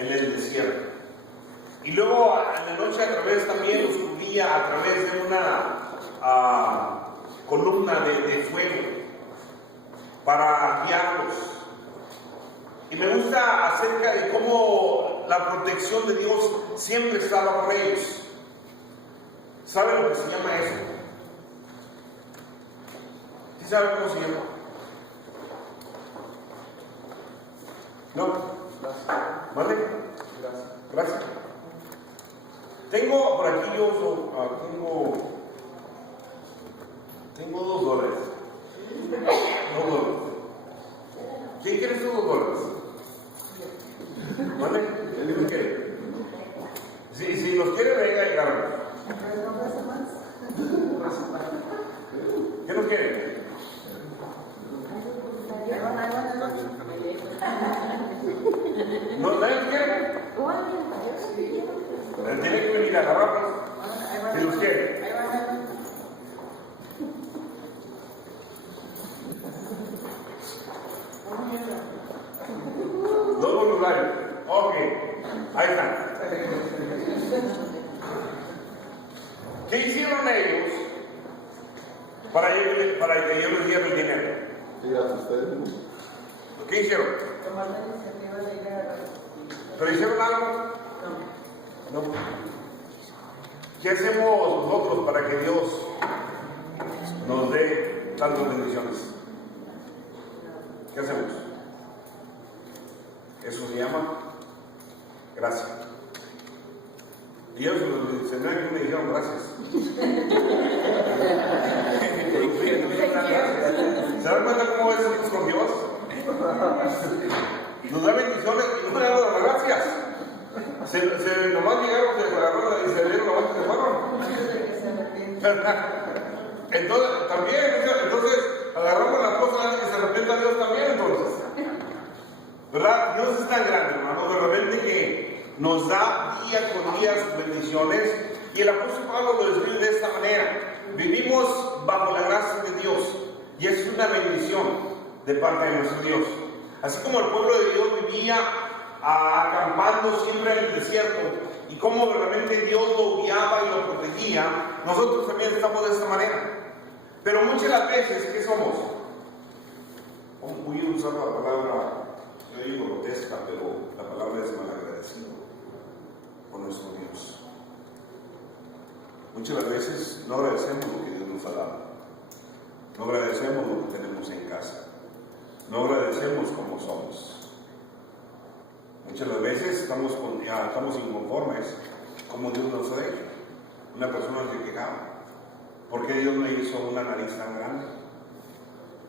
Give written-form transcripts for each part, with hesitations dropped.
en el desierto. Y luego en la noche a través también los cubría a través de una columna de fuego para guiarlos. Y me gusta acerca de cómo la protección de Dios siempre estaba con ellos. ¿Sabe lo que se llama eso? ¿Sí sabe cómo se llama? ¿No? ¿Vale? Gracias. Tengo por aquí tengo $2. $2. ¿Quién quiere esos $2? ¿Vale? ¿Quién los quiere? Si los quiere, venga y carga. ¿Quién los quiere? ¿No? ¿Nadie los quiere? Tiene que venir a agarrarlos. Si los quiere. Dos voluntarios. Ok. Ahí están. ¿Qué hicieron ellos para que yo les diera el dinero? ¿Qué hicieron? ¿Pero hicieron algo? No. ¿Qué hacemos nosotros para que Dios nos dé tantas bendiciones? ¿Qué hacemos? Eso se llama gracia. Y ellos se me dijeron gracias. ¿Se dan cuenta cómo es con Dios? Nos da bendiciones y no le damos las gracias. Nomás llegaron, se agarraron y se dieron la vuelta y se fueron. Entonces, agarramos la cosa y se arrepienta Dios también, entonces. ¿Verdad? Dios es tan grande, hermano, de repente que nos da día con día sus bendiciones. Y el apóstol Pablo lo describe de esta manera: vivimos bajo la gracia de Dios, y es una bendición de parte de nuestro Dios. Así como el pueblo de Dios vivía acampando siempre en el desierto, y cómo realmente Dios lo guiaba y lo protegía, nosotros también estamos de esta manera. Pero muchas de las veces, ¿qué somos? Voy a usar la palabra, yo digo grotesca, pero la palabra es malagradecido con nuestro Dios. Muchas de las veces no agradecemos lo que Dios nos ha dado, no agradecemos lo que tenemos en casa, no agradecemos como somos. Muchas de las veces estamos inconformes como Dios nos ha hecho. Una persona se quejaba: ¿por qué Dios me hizo una nariz tan grande?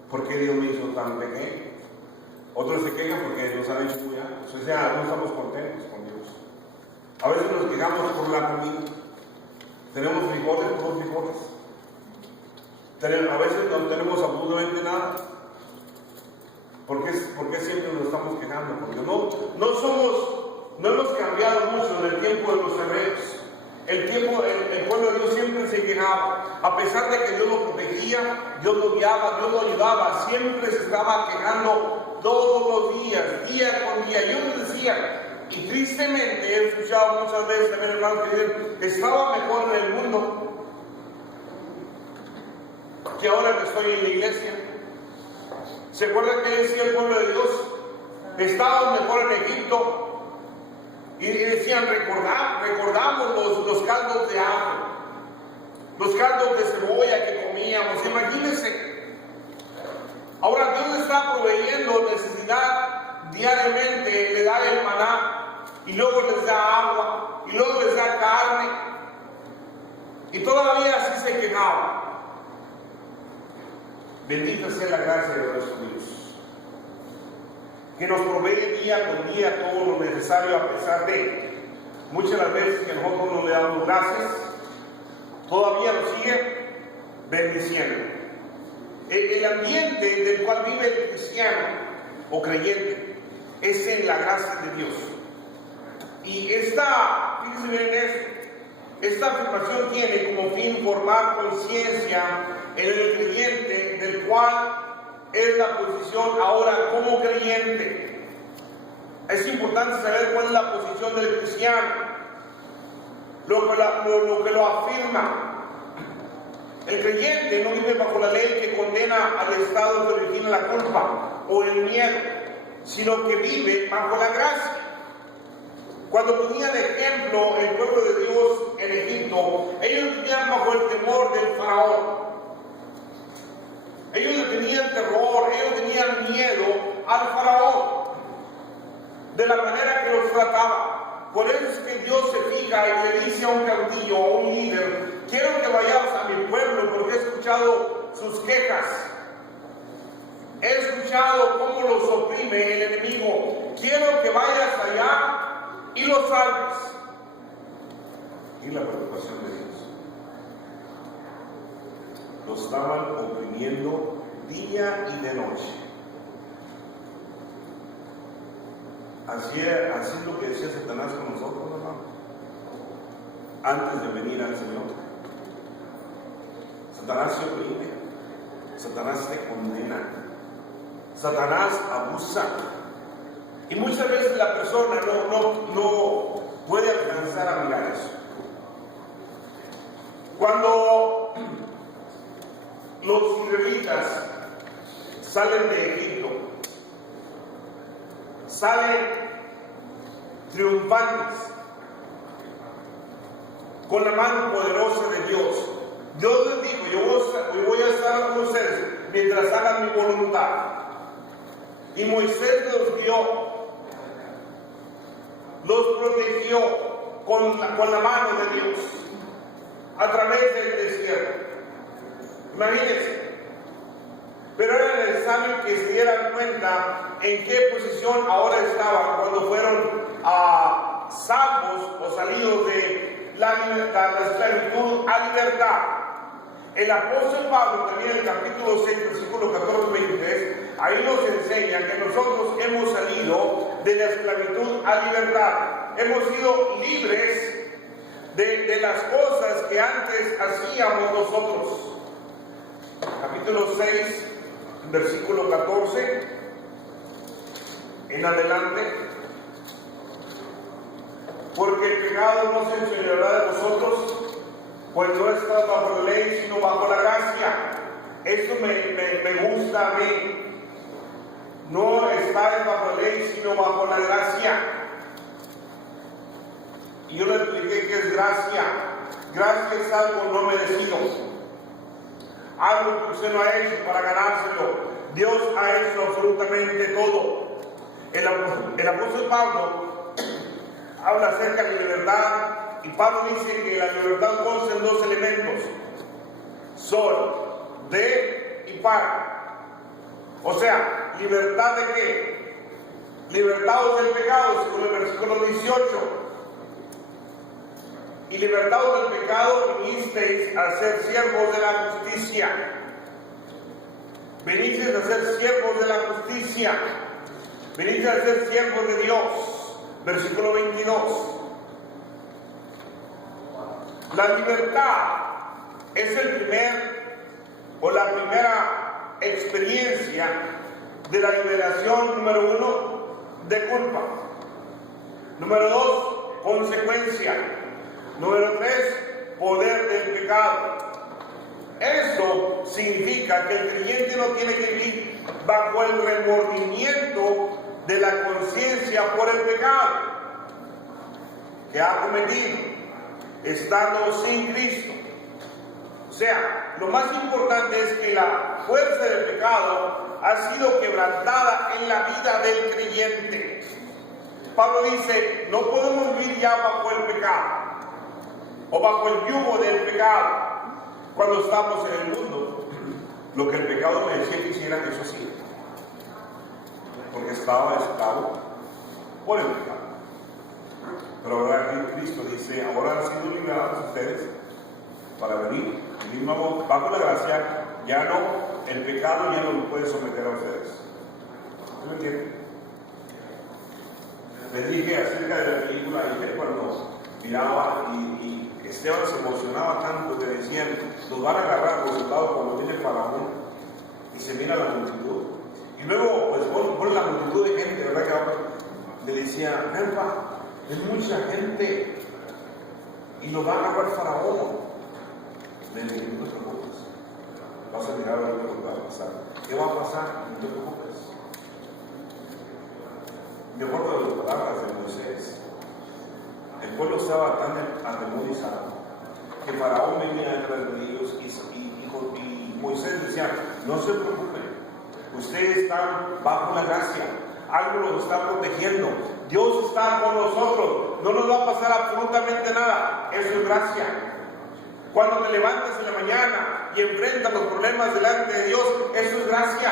¿Por qué Dios me hizo tan pequeño? Otros se quejan porque nos han hecho muy altos. O sea, no estamos contentos con Dios. A veces nos quejamos por la comida. Tenemos frijoles, pocos frijoles. A veces no tenemos absolutamente nada. ¿Por qué siempre nos estamos quejando? Porque no hemos cambiado mucho en el tiempo de los hebreos. El pueblo de Dios siempre se quejaba. A pesar de que Dios lo protegía, Dios lo guiaba, Dios lo ayudaba, siempre se estaba quejando todos los días, día con día. Yo les decía, y tristemente he escuchado muchas veces también hermanos que dicen: estaba mejor en el mundo que ahora que estoy en la iglesia. ¿Se acuerdan que decía el pueblo de Dios? Estábamos mejor en Egipto. Y decían: recordamos los caldos de ajo, los caldos de cebolla que comíamos. Imagínense. Ahora Dios le está proveyendo necesidad diariamente, le da el maná, y luego les da agua, y luego les da carne. Y todavía así se quejaba. Bendita sea la gracia de nuestro Dios, que nos provee día con día todo lo necesario, a pesar de muchas de las veces que nosotros no le damos gracias, todavía nos sigue bendiciendo. El ambiente del cual vive el cristiano o creyente es en la gracia de Dios. Y fíjense bien esta afirmación tiene como fin formar conciencia en el creyente del cual es la posición ahora como creyente. Es importante saber cuál es la posición del cristiano, lo que lo afirma. El creyente no vive bajo la ley que condena al estado que origina la culpa o el miedo, sino que vive bajo la gracia. Cuando ponía de ejemplo el pueblo de Dios en Egipto, ellos vivían bajo el temor del faraón. Ellos le tenían terror, ellos tenían miedo al faraón, de la manera que los trataba. Por eso es que Dios se fija y le dice a un caudillo, a un líder: quiero que vayas a mi pueblo porque he escuchado sus quejas. He escuchado cómo los oprime el enemigo. Quiero que vayas allá y los salves. Y la preocupación de Dios. Los estaban oprimiendo día y de noche. Así es lo que decía Satanás con nosotros, hermano, antes de venir al Señor. Satanás se oprime, Satanás te condena, Satanás abusa. Y muchas veces la persona no puede alcanzar a mirar eso. Cuando los israelitas salen de Egipto, salen triunfantes con la mano poderosa de Dios. Dios les dijo: yo voy a estar con ustedes mientras hagan mi voluntad. Y Moisés los guió, los protegió con la mano de Dios a través del desierto. Imagínense. Pero era necesario que se dieran cuenta en qué posición ahora estaban cuando fueron salvos o salidos de la esclavitud a libertad. El apóstol Pablo también en el capítulo 6, versículo 14-23, ahí nos enseña que nosotros hemos salido de la esclavitud a libertad. Hemos sido libres de las cosas que antes hacíamos nosotros. Capítulo 6, versículo 14 en adelante: porque el pecado no se enseñoreará de vosotros, pues no está bajo la ley sino bajo la gracia. Esto me gusta a mí. No está bajo la ley sino bajo la gracia. Y yo le expliqué qué es gracia. Gracia es algo no merecido, algo que usted no ha hecho para ganárselo. Dios ha hecho absolutamente todo. El apóstol Pablo habla acerca de libertad, y Pablo dice que la libertad consta en dos elementos: sol, de y para. O sea, ¿libertad de qué? Libertados del pecado, según el versículo 18. Y libertados del pecado vinisteis a ser siervos de la justicia. Vinisteis a ser siervos de la justicia. Vinisteis a ser siervos de Dios. Versículo 22. La libertad es la primera experiencia de la liberación, número 1, de culpa. Número 2, consecuencia. Número 3, poder del pecado. Eso significa que el creyente no tiene que vivir bajo el remordimiento de la conciencia por el pecado que ha cometido, estando sin Cristo. O sea, lo más importante es que la fuerza del pecado ha sido quebrantada en la vida del creyente. Pablo dice: no podemos vivir ya bajo el pecado o bajo el yugo del pecado. Cuando estamos en el mundo, lo que el pecado me decía que hiciera, eso sí, porque estaba esclavo por el pecado. Pero ahora Cristo dice: ahora han sido liberados ustedes para venir bajo la gracia. Ya no, el pecado ya no lo puede someter a ustedes. ¿Sí me entienden? Les dije acerca de la película ayer cuando miraba y Esteban se emocionaba tanto que decían: nos van a agarrar los soldados cuando viene el faraón, y se mira la multitud. Y luego, pues pone la multitud de gente, ¿verdad? le decía, Nerva, es mucha gente y nos va a agarrar Faraón. Le dije, no te preocupes, vas a mirar lo que va a pasar. ¿Qué va a pasar? No te preocupes. Me acuerdo de las palabras de Moisés. El pueblo estaba tan atemorizado que Faraón venía detrás de ellos y Moisés decía, no se preocupen, ustedes están bajo la gracia, algo los está protegiendo, Dios está con nosotros, no nos va a pasar absolutamente nada, eso es gracia. Cuando te levantas en la mañana y enfrentas los problemas delante de Dios, eso es gracia.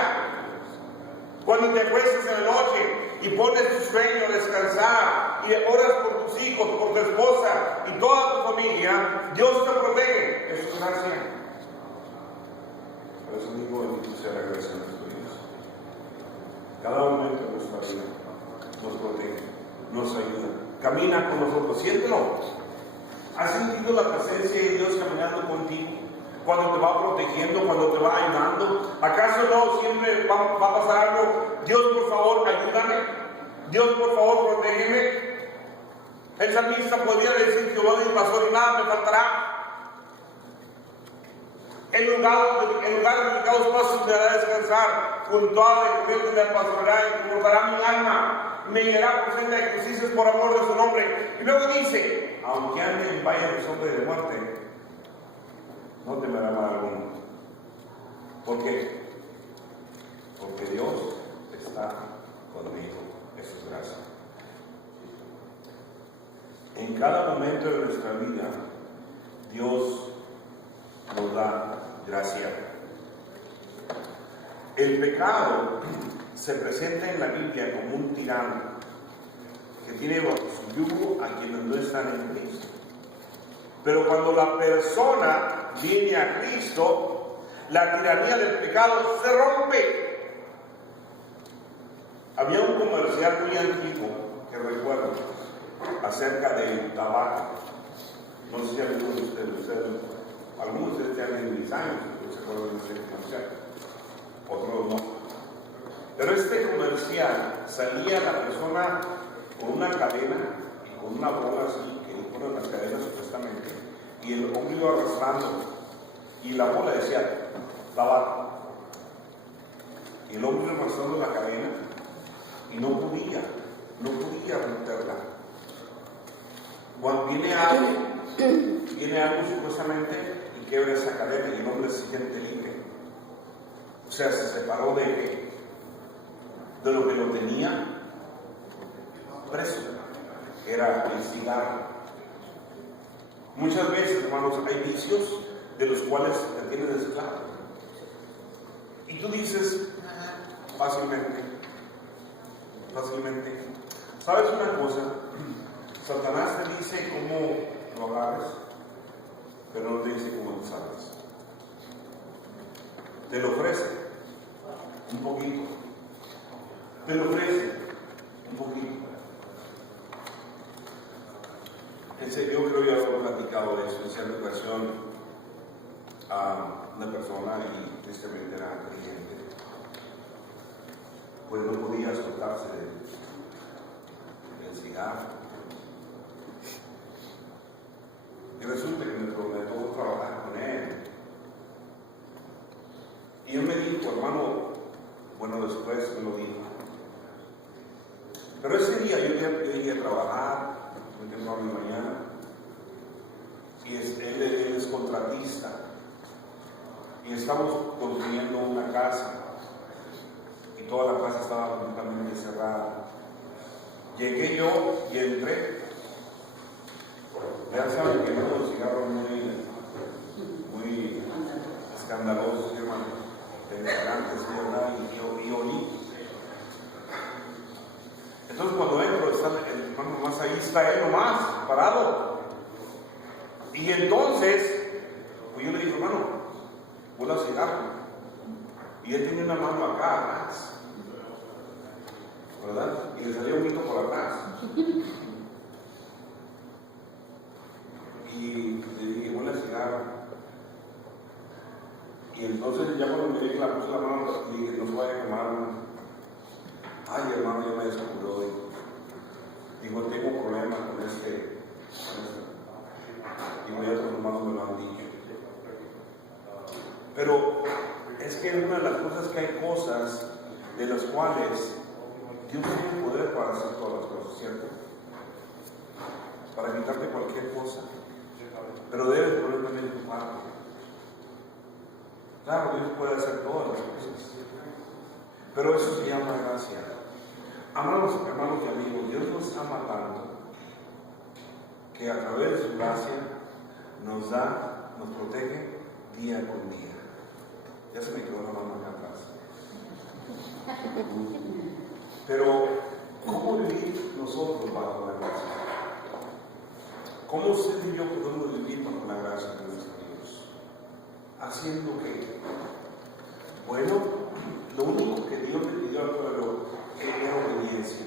Cuando te acuestas en la noche y pones tu sueño a descansar y oras por tus hijos, por tu esposa y toda tu familia, Dios te protege. Eso es gracia. Por eso digo, bendito sea la gracia de nuestro Dios. Cada momento de nuestra vida nos protege, nos ayuda, camina con nosotros, siéntelo. ¿Has sentido la presencia de Dios caminando contigo? Cuando te va protegiendo, cuando te va ayudando. ¿Acaso no siempre va a pasar algo? Dios, por favor, ayúdame. Dios, por favor, protégeme. El salmista podría decir, Jehová es mi pastor y nada me faltará. En lugar de delicados pasos me hará descansar, junto a de corrientes me apastoreará y confortará mi alma. Me guiará por senda de justicia por amor de su nombre. Y luego dice, aunque ande en valle de sombra y de muerte, no temerá mal alguno. ¿Por qué? Porque Dios está conmigo. Eso es gracia. En cada momento de nuestra vida, Dios nos da gracia. El pecado se presenta en la Biblia como un tirano que tiene bajo su yugo a quienes no están en Cristo. Pero cuando la persona viene a Cristo, la tiranía del pecado se rompe. Había un comercial muy antiguo que recuerdo acerca del tabaco. No sé si algunos de ustedes tienen mis años, no se acuerdan de ese comercial, otros no. Pero este comercial salía la persona con una cadena y con una bola así, que le ponen las cadenas supuestamente, y el hombre iba arrastrando, y la bola decía, tabaco. Y el hombre arrastrando la cadena, y no podía romperla. Cuando viene algo supuestamente, y quiebra esa cadena, y el hombre se siente libre. O sea, se separó de lo que lo tenía preso, que era el cigarro. Muchas veces, hermanos, hay vicios de los cuales te tienes esclavo. Y tú dices, fácilmente. ¿Sabes una cosa? Satanás te dice cómo lo agarres, pero no te dice cómo lo salves. Te lo ofrece un poquito. Te lo ofrece un poquito. Yo creo que ya he platicado de eso en cierta ocasión a una persona y tristemente era creyente. Pues no podía soltarse del cigarro. Y resulta que me prometió trabajar con él. Y él me dijo, hermano, bueno, después me lo dijo. Pero ese día yo llegué a trabajar, muy temprano en la mañana, y él es contratista, y estamos construyendo una casa, y toda la casa estaba completamente cerrada. Llegué yo y entré. Ya saben que no los cigarros muy escandalosos, hermano, penetrantes, y olí. Entonces cuando entro, está el hermano nomás, ahí está él nomás, parado. Y entonces, pues yo le dije, hermano, huele a cigarro. Y él tiene una mano acá atrás, ¿verdad? Y le salió un poquito por atrás. Y le dije, huele a cigarro. Y entonces ya cuando me dije que la puse la mano, le dije, no se vaya a quemar, hermano. Ay, hermano, ya me descubrió hoy. que hay cosas de las cuales Dios tiene poder para hacer todas las cosas, ¿cierto? Para quitarte cualquier cosa. Pero debes poner también tu parte. Claro, Dios puede hacer todas las cosas. Pero eso se llama gracia. Amados hermanos y amigos, Dios nos ama tanto que a través de su gracia nos da, nos protege día con día. Ya se me quedó la mano acá atrás. Pero, ¿cómo vivir nosotros bajo la gracia? ¿Cómo usted y yo podemos vivir bajo la gracia de nuestro Dios? ¿Haciendo qué? Bueno, lo único que Dios le pidió al pueblo era obediencia.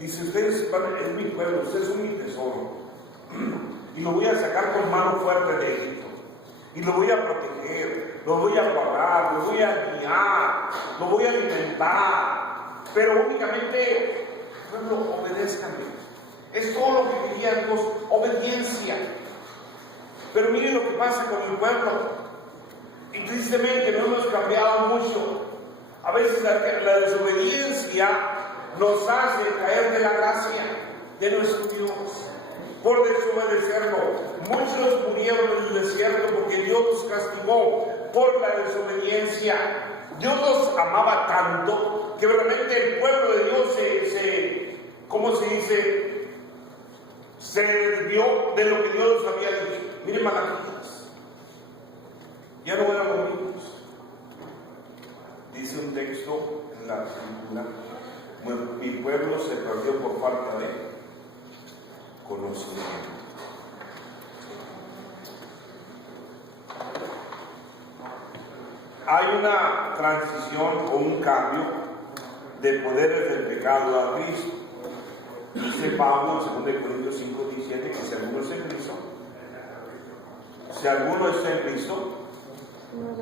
Dice, ustedes es mi pueblo, ustedes son mi tesoro. Y lo voy a sacar con mano fuerte de Egipto. Y lo voy a proteger, lo voy a guardar, lo voy a guiar, lo voy a alimentar. Pero únicamente, pueblo, obedézcanme. Es todo lo que quería Dios, obediencia. Pero miren lo que pasa con el pueblo. Y tristemente no hemos cambiado mucho. A veces la desobediencia nos hace caer de la gracia de nuestro Dios por desobedecerlo. Muchos murieron en el desierto porque Dios los castigó por la desobediencia. Dios los amaba tanto que realmente el pueblo de Dios ¿cómo se dice? Se desvió de lo que Dios había dicho. Miren Malaquías, ya no eran los mismos. Dice un texto en la escritura: mi pueblo se perdió por falta de conocimiento. Hay una transición o un cambio de poderes del pecado a Cristo. Dice Pablo en 2 Corintios 5:17 que si alguno está en Cristo,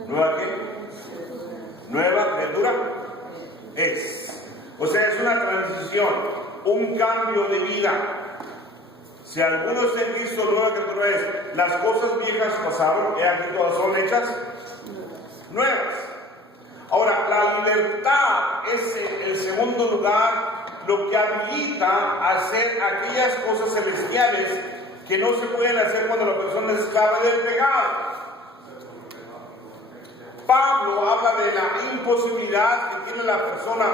¿nueva qué? Nueva criatura es. O sea, es una transición, un cambio de vida. Si alguno está en Cristo, nueva criatura es. Las cosas viejas pasaron, y aquí todas son hechas nuevas. Ahora, la libertad es el segundo lugar, lo que habilita a hacer aquellas cosas celestiales que no se pueden hacer cuando la persona es esclava del pecado. Pablo habla de la imposibilidad que tiene la persona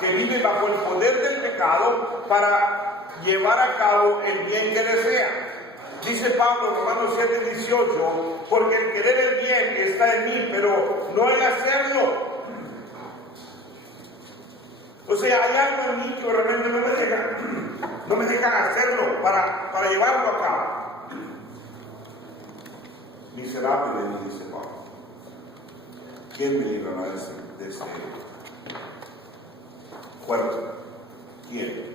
que vive bajo el poder del pecado para llevar a cabo el bien que desea. Dice Pablo, Romanos 7:18, porque el querer el bien está en mí, pero no el hacerlo. O sea, hay algo en mí que realmente no me deja hacerlo para llevarlo a cabo. Miserable de mí, dice Pablo. ¿Quién me librará de este cuerpo? ¿Quién?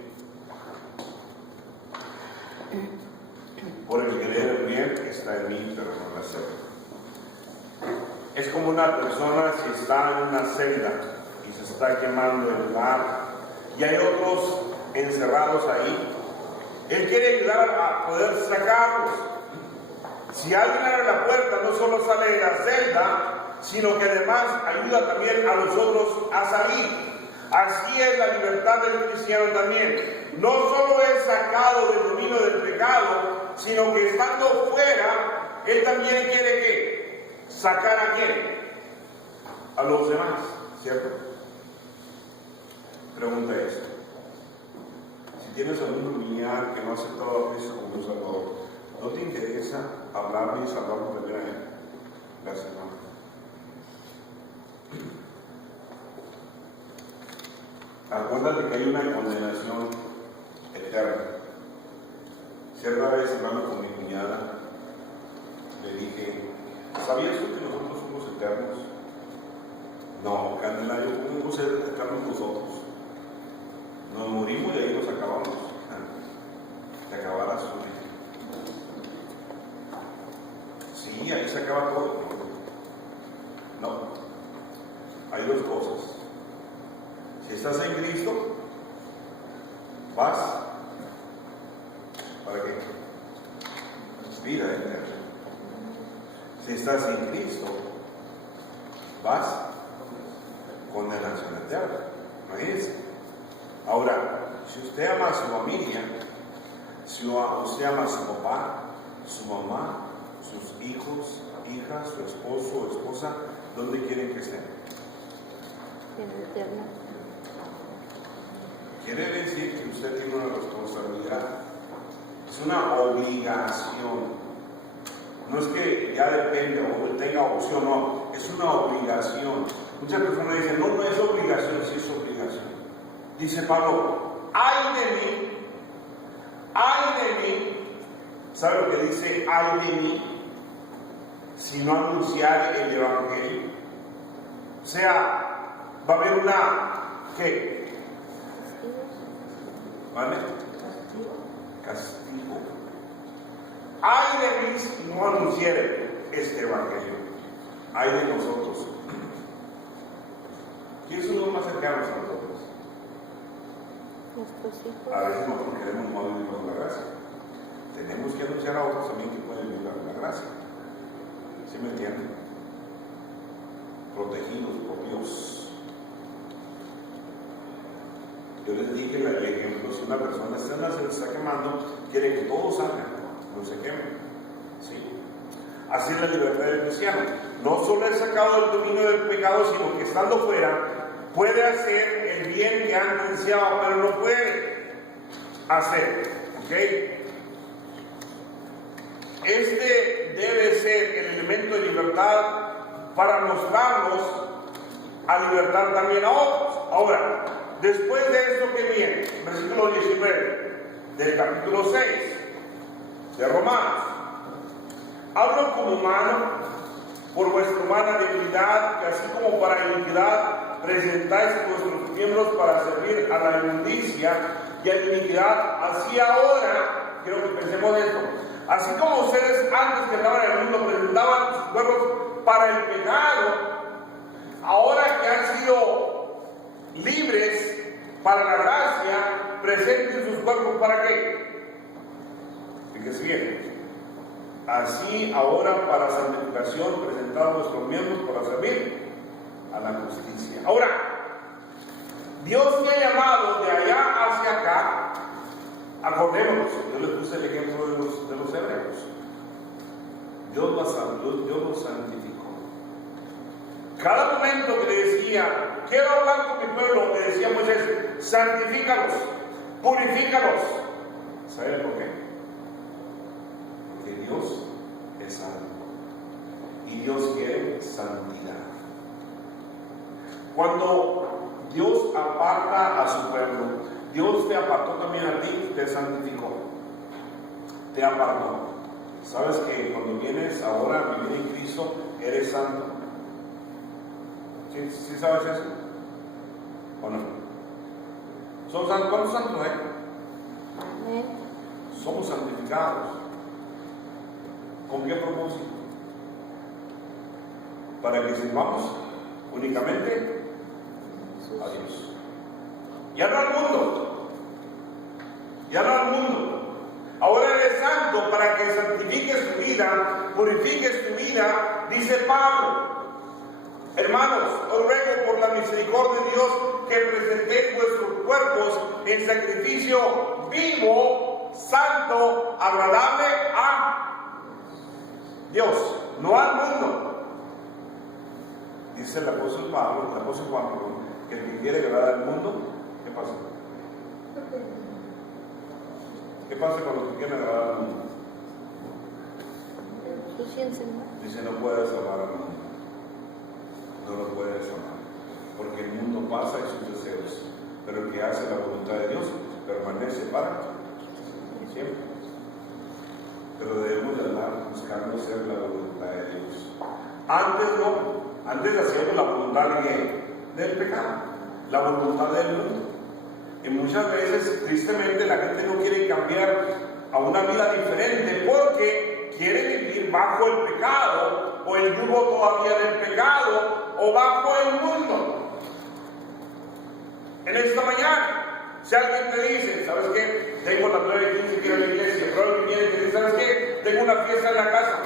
Por el querer el bien está en mí, pero no el hacerlo. Es como una persona si está en una celda y se está quemando el lugar y hay otros encerrados ahí. Él quiere ayudar a poder sacarlos. Si alguien abre la puerta, no solo sale de la celda, sino que además ayuda también a los otros a salir. Así es la libertad del cristiano también. No solo es sacado del dominio del pecado, sino que estando fuera, él también quiere ¿qué? Sacar a quién? A los demás, ¿cierto? Pregunta esto: si tienes algún familiar que no ha aceptado a Cristo como un Salvador, ¿no te interesa hablarle y salvarlo también a él? Gracias, hermano. Acuérdate que hay una condenación eterna. Cierta vez, hablando con mi cuñada, le dije: ¿sabías tú que nosotros somos eternos? No, Candelario, ¿cómo vamos a ser eternos nosotros? Nos morimos y ahí nos acabamos. Te acabarás tú. Sí, ahí se acaba todo. No. Hay dos cosas. Si estás en Cristo, vas. ¿Para qué? Vida eterna. Si estás en Cristo, vas condenación eterna. Imagínense. Ahora, si usted ama a su familia, si usted ama a su papá, su mamá, sus hijos, hijas, su esposo o esposa, ¿dónde quieren que estén? En el eterno. Quiere decir que usted tiene una responsabilidad. Es una obligación. No es que ya depende o tenga opción, no. Es una obligación. Muchas personas dicen, no es obligación, sí es obligación. Dice Pablo, ay de mí. ¿Sabe lo que dice ay de mí? Si no anunciar el evangelio. O sea, va a haber una, ¿qué? ¿Vale? Castigo. Ay de mí si no anunciare este evangelio. Ay de nosotros. ¿Quiénes son los más cercanos a nosotros? Nuestros hijos. A veces nosotros queremos no vivir con la gracia. Tenemos que anunciar a otros también que pueden vivir con la gracia. ¿Sí me entienden? Protegidos por Dios. Yo les dije el ejemplo, si una persona se está quemando, quiere que todos salgan, no se quemen. ¿Sí? Así es la libertad del cristiano. No solo es sacado del dominio del pecado, sino que estando fuera, puede hacer el bien que antes deseaba, pero no puede hacer. ¿Ok? Este debe ser el elemento de libertad para mostrarnos a libertar también a otros. Ahora, después de esto que viene, versículo 19 del capítulo 6 de Romanos, hablo como humano por vuestra humana debilidad, que así como para iniquidad presentáis vuestros miembros para servir a la inmundicia y a la iniquidad, así ahora, quiero que pensemos esto, así como ustedes antes que estaban en el mundo presentaban sus cuerpos para el pecado, ahora que han sido libres para la gracia, presenten sus cuerpos ¿para qué? Fíjese bien. Así ahora para santificación presentados nuestros miembros para servir a la justicia. Ahora, Dios te ha llamado de allá hacia acá. Acordémonos, yo les puse el ejemplo de los hebreos. Dios los santificó. Cada momento que le decía, quiero hablar con mi pueblo, le decía Moisés, santifícalos, purifícalos. ¿Saben por qué? Porque Dios es santo. Y Dios quiere santidad. Cuando Dios aparta a su pueblo, Dios te apartó también a ti, te santificó. Te apartó. ¿Sabes que cuando vienes ahora a vivir en Cristo, eres santo? ¿Sí sabes eso? ¿O no? ¿Cuántos santos hay? Amén. Somos santificados. ¿Con qué propósito? Para que sirvamos únicamente a Dios. Ya no al mundo. Ya no al mundo. Ahora eres santo para que santifiques tu vida, purifiques tu vida, dice Pablo. Hermanos, os ruego por la misericordia de Dios que presentéis vuestros cuerpos en sacrificio vivo, santo, agradable a Dios, no al mundo. Dice el apóstol Pablo, el apóstol Juan, que el que quiere agradar al mundo, ¿qué pasa? ¿Qué pasa con los que quieren agradar al mundo? Dice, no puedes amar al mundo. No lo puedes amar, porque el mundo pasa y sus deseos, pero el que hace la voluntad de Dios permanece para siempre. Pero debemos de andar buscando hacer la voluntad de Dios. Antes no, antes hacíamos la voluntad del pecado, la voluntad del mundo. Y muchas veces, tristemente, la gente no quiere cambiar a una vida diferente porque quiere vivir bajo el pecado o el yugo todavía del pecado o bajo el mundo. En esta mañana, si alguien te dice, ¿sabes qué? Tengo las 9:15 que ir a la iglesia, pero alguien viene y te dice, ¿sabes qué? Tengo una fiesta en la casa.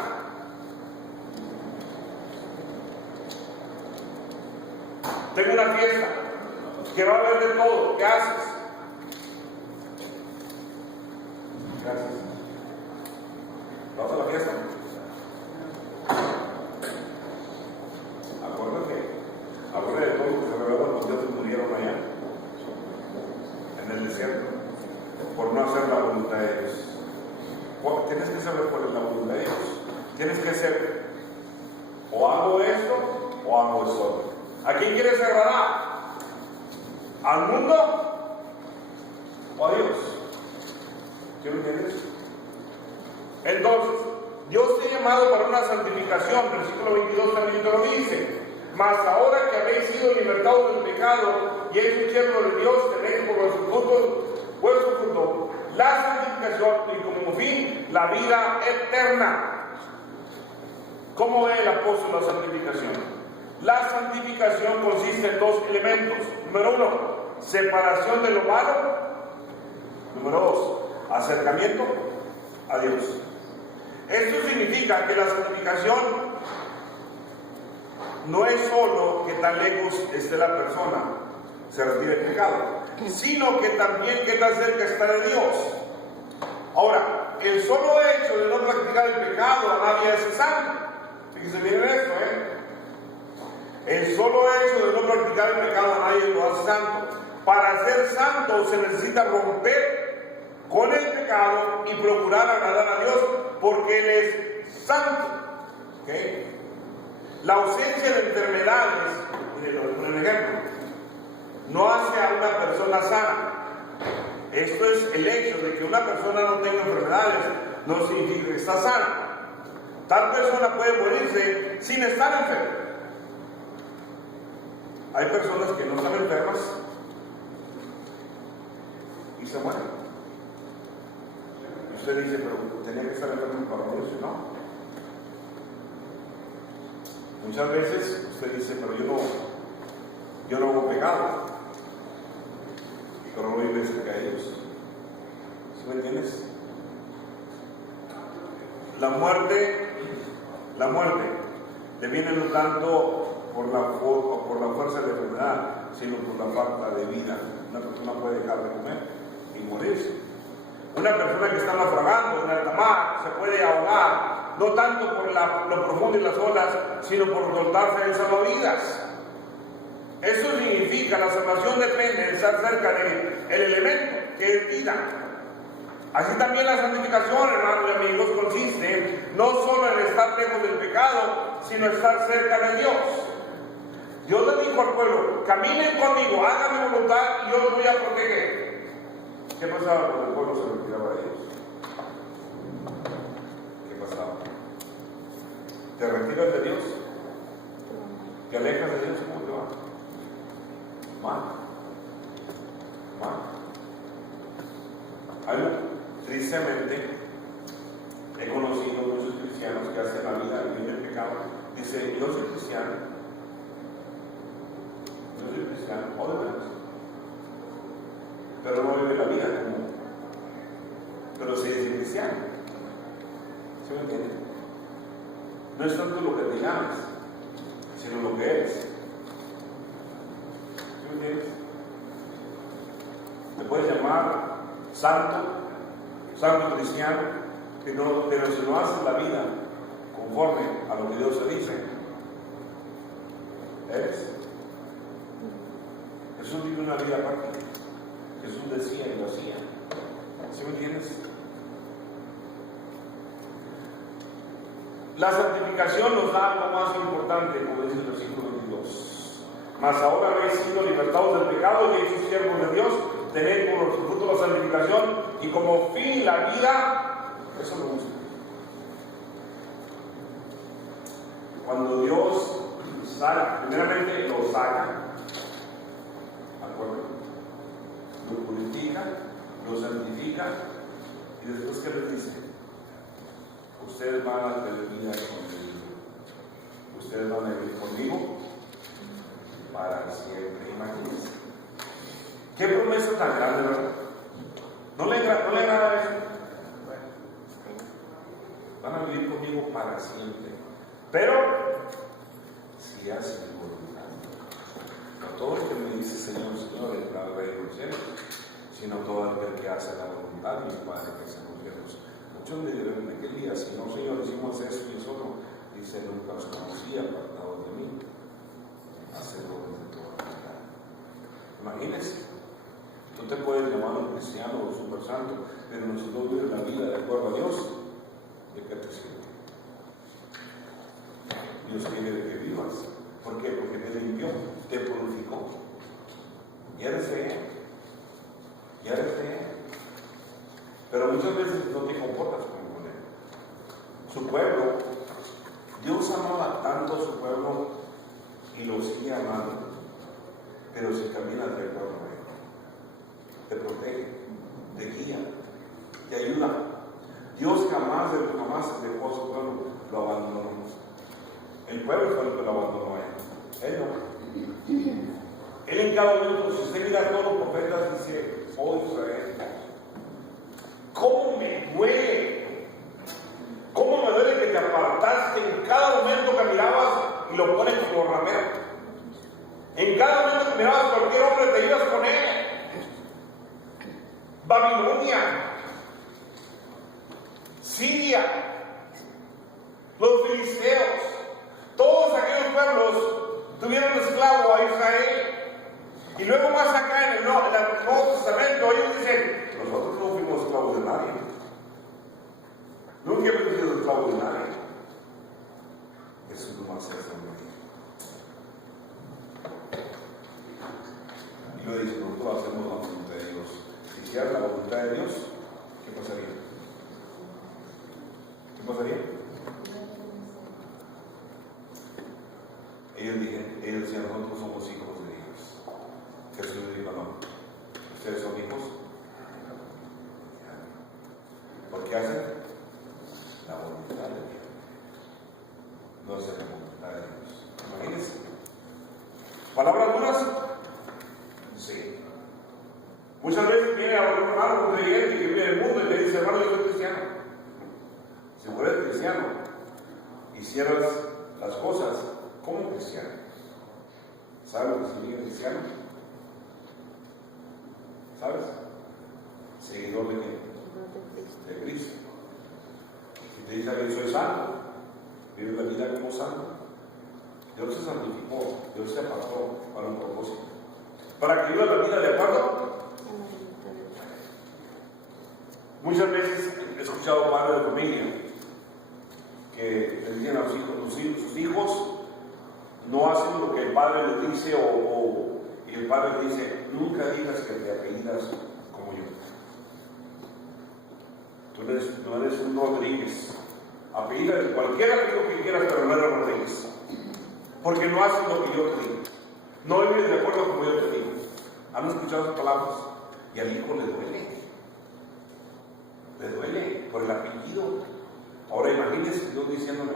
tengo una fiesta, que va a haber de todo, ¿qué haces? Gracias. ¿Vas a la fiesta? Acuérdate de todo lo que se reveló cuando Dios murieron allá, en el desierto, por no hacer la voluntad de Dios. Tienes que saber cuál es la voluntad de Dios. Tienes que ser, o hago esto, o hago eso. ¿A quién quieres agradar? ¿Al mundo o a Dios? ¿Sí lo entiendes? Entonces, Dios te ha llamado para una santificación. Versículo 22 también te lo dice. Mas ahora que habéis sido libertados del pecado y hecho siervos de Dios, tenéis por vuestro fruto la santificación y como fin la vida eterna. ¿Cómo ve el apóstol la santificación? La santificación consiste en dos elementos. Número uno, separación de lo malo. Número dos, acercamiento a Dios. Esto significa que la santificación no es solo que tan lejos esté la persona, se retire el pecado, sino que también que tan cerca está de Dios. Ahora, el solo hecho de no practicar el pecado a nadie hace santo. Fíjense bien en esto, El solo hecho de no practicar el pecado a nadie lo hace santo. Para ser santo se necesita romper con el pecado y procurar agradar a Dios, porque Él es santo. ¿Okay? La ausencia de enfermedades, miren, les doy un ejemplo, no hace a una persona sana. Esto es el hecho de que una persona no tenga enfermedades, no significa que está sana. Tal persona puede morirse sin estar enferma. Hay personas que no están enfermas y se mueren. Y usted dice, pero tenía que estar enfermo para morirse, ¿no? Muchas veces usted dice, pero yo no hago pecado, pero no vive cerca de Dios. ¿Sí me entiendes? La muerte deviene no tanto por la fuerza de la enfermedad, sino por la falta de vida. Una persona puede dejar de comer y morirse. Una persona que está naufragando en alta mar se puede ahogar, no tanto por lo profundo y las olas, sino por soltarse en salvavidas. Eso significa, la salvación depende de estar cerca del elemento que es vida. Así también la santificación, hermanos y amigos, consiste no solo en estar lejos del pecado, sino estar cerca de Dios. Dios le dijo al pueblo, caminen conmigo, hagan mi voluntad y yo los voy a proteger. ¿Qué pasaba cuando el pueblo se retiraba de Dios? ¿Qué pasaba? ¿Te retiras de Dios? ¿Te alejas de Dios? ¿Cómo te va? Mal. Tristemente, he conocido muchos cristianos que hacen la vida viviendo el pecado. Dice, yo soy cristiano, obviamente, pero no vive la vida común. Pero sí es cristiano. ¿Sí me entiendes? No es tanto lo que te llamas, sino lo que eres. ¿Sí me entiendes? Te puedes llamar santo cristiano, pero si no haces la vida conforme a lo que Dios te dice, eres. Jesús vive una vida práctica. Jesús decía y lo hacía. ¿Sí me entiendes? La santificación nos da algo más importante, como dice el versículo 22. Mas ahora habéis sido libertados del pecado y hechos siervos de Dios, tened por fruto la santificación y como fin la vida. Eso me gusta. Cuando Dios primeramente lo saca, ¿acuerdo? Lo purifica, lo santifica y después ¿qué les dice? Ustedes van a tener vida conmigo. Ustedes van a vivir conmigo para siempre. Imagínense. Qué promesa tan grande, ¿verdad? ¿No le agrada eso? Van a vivir conmigo para siempre. Pero si hacen mi voluntad. Señor, Señor, entrará al reino de los cielos, sino todo aquel que hace la voluntad de mi Padre que está en los cielos. Muchos me dirán en aquel día, si no, Señor, hicimos esto y eso no, dice, nunca os conocí, apartados de mí, hacedores de toda maldad. Imagínense, tú te puedes llamar un cristiano o un super santo, pero nosotros vivimos la vida de acuerdo a Dios, ¿de qué te sirve? Dios quiere que vivas. ¿Por qué? Porque te limpió, te purificó. Y eres de Él. Y eres de Él. Pero muchas veces no te comportas como con Él. Su pueblo, Dios amaba tanto a su pueblo y lo sigue amando. Pero si caminas de acuerdo a Él, te protege, te guía, te ayuda. Dios jamás dejó a su pueblo, lo abandonó. El pueblo fue el que lo abandonó a Él. Él no. Él en cada momento, si usted mira a todos los profetas, dice, oh Israel, ¿cómo me duele? ¿Cómo me duele que te apartaste? En cada momento que mirabas y lo pones como ramero. En cada momento que mirabas a cualquier hombre te ibas con él. Babilonia, Siria, los filisteos, todos aquellos pueblos tuvieron esclavo a Israel. Y luego más acá en el Nuevo Testamento ellos dicen, nosotros no fuimos esclavos de nadie. Nunca hemos sido esclavos de nadie. Jesús no más es y lo dice, nosotros hacemos la voluntad de Dios. Si hiciera la voluntad de Dios, ¿qué pasaría? ¿Qué pasaría? Ellos decían, nosotros somos hijos de Dios. Jesús le dijo, no, ustedes son hijos. ¿Por qué hacen? La voluntad de Dios. No hacen la voluntad de Dios. Imagínense. ¿Palabras duras? Sí. Muchas veces viene a un hermano, un creyente que vive en el mundo y le dice, hermano, yo soy cristiano. Si fueras cristiano, hicieras las cosas como cristiano. ¿Sabes lo que significa cristiano? ¿Sabes? Seguidor de qué? De Cristo. Si te dice que soy santo, vive la vida como santo. Dios se santificó, Dios se apartó para un propósito. Para que viva la vida de acuerdo. Muchas veces he escuchado padres de familia que le dicen a sus hijos no hacen lo que el padre les dice y el padre le dice, nunca digas que te apellidas como yo. Tú eres un Rodríguez. Apellida de cualquier apellido que quieras, pero no eres Rodríguez. Porque no haces lo que yo te digo. No vives de acuerdo como yo te digo. ¿Han escuchado esas palabras? Y al hijo le duele. Le duele por el apellido. Ahora imagínense Dios diciéndome,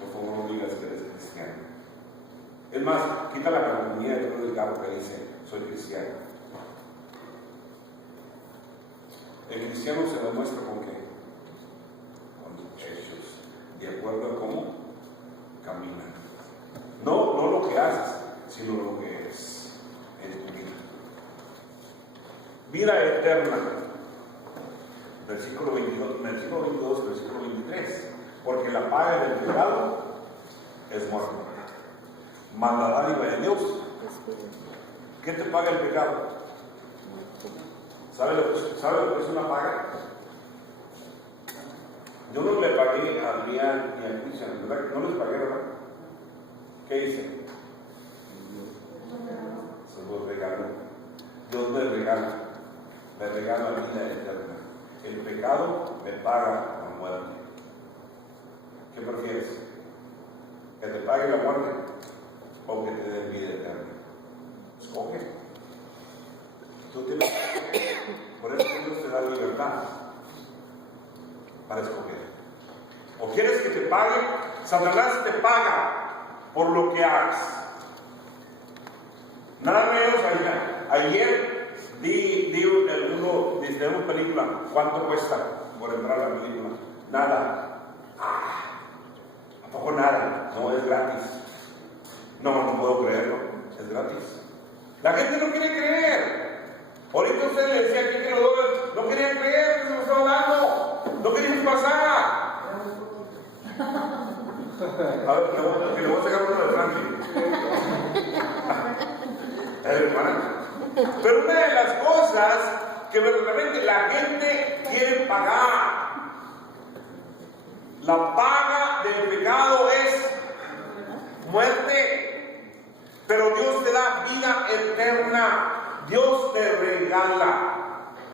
por favor no digas que eres cristiano. Es más, quita la calcomanía del carro que dice, soy cristiano. El cristiano se demuestra con qué? Con sus hechos, de acuerdo a cómo caminan. No lo que haces, sino lo que eres en tu vida. Vida eterna. Versículo 22, versículo 23. Porque la paga del pecado es muerte. Mas la dádiva de Dios. ¿Qué te paga el pecado? ¿Sabe lo que es una paga? Yo no le pagué a Adrián ni a Cristian, ¿verdad? No les pagué, ¿verdad? ¿Qué hice? Se los regaló. Dios me regala la vida eterna. El pecado me paga la muerte. ¿Qué prefieres? ¿Que te pague la muerte o que te dé vida eterna? Escoge. Tú tienes que escoger. Por eso Dios te da libertad para escoger. ¿O quieres que te pague? Satanás te paga por lo que hagas. Nada menos ayer desde una película, ¿cuánto cuesta por entrar a la película? Nada. ¿A poco nada? No, es gratis. No puedo creerlo, es gratis. La gente no quiere creer. Ahorita usted le decía que quiero dólares, no querían creer que se lo estaba dando, no querían pasar. A ver, que le voy a sacar uno de Franklin. Hermana. Pero una de las cosas que verdaderamente la gente quiere pagar, la paga del pecado es muerte, pero Dios te da vida eterna. Dios te regala